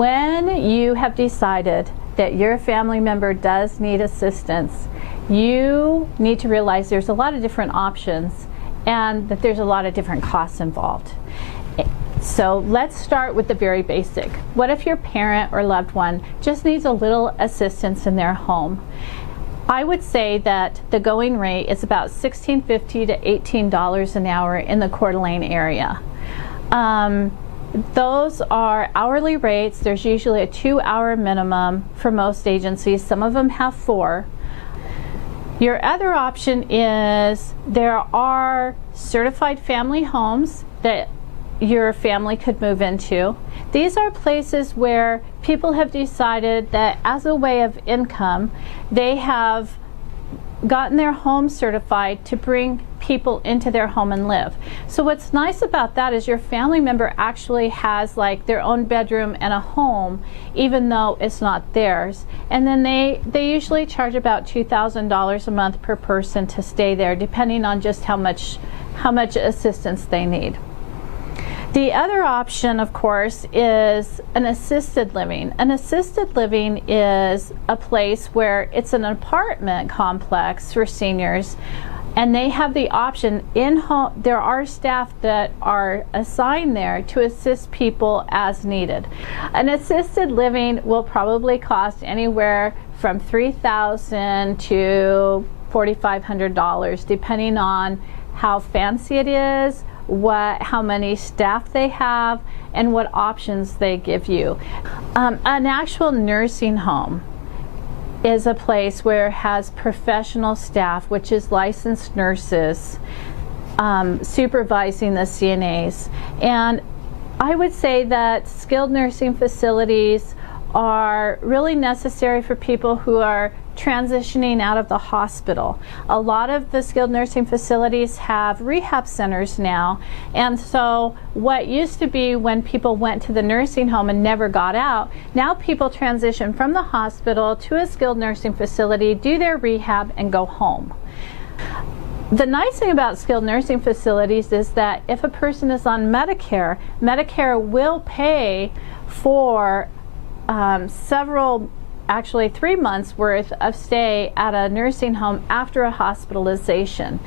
When you have decided that your family member does need assistance, you need to realize there's a lot of different options and that there's a lot of different costs involved. So let's start with the very basic. What if your parent or loved one just needs a little assistance in their home? I would say that the going rate is about $16.50 to $18 an hour in the Coeur d'Alene area. Those are hourly rates. There's usually a 2-hour minimum for most agencies. Some of them have 4. Your other option is there are certified family homes that your family could move into. These are places where people have decided that as a way of income, they have gotten their home certified to bring people into their home and live. So what's nice about that is your family member actually has like their own bedroom and a home, even though it's not theirs. And then they usually charge about $2,000 a month per person to stay there, depending on just how much assistance they need. The other option, of course, is an assisted living. An assisted living is a place where it's an apartment complex for seniors, and they have the option in home. There are staff that are assigned there to assist people as needed. An assisted living will probably cost anywhere from $3,000 to $4,500, depending on how fancy it is, how many staff they have, and what options they give you. An actual nursing home is a place where it has professional staff, which is licensed nurses, supervising the CNAs. And I would say that skilled nursing facilities are really necessary for people who are transitioning out of the hospital. A lot of the skilled nursing facilities have rehab centers now, and so what used to be when people went to the nursing home and never got out, now people transition from the hospital to a skilled nursing facility, do their rehab, and go home. The nice thing about skilled nursing facilities is that if a person is on Medicare, Medicare will pay for actually 3 months worth of stay at a nursing home after a hospitalization.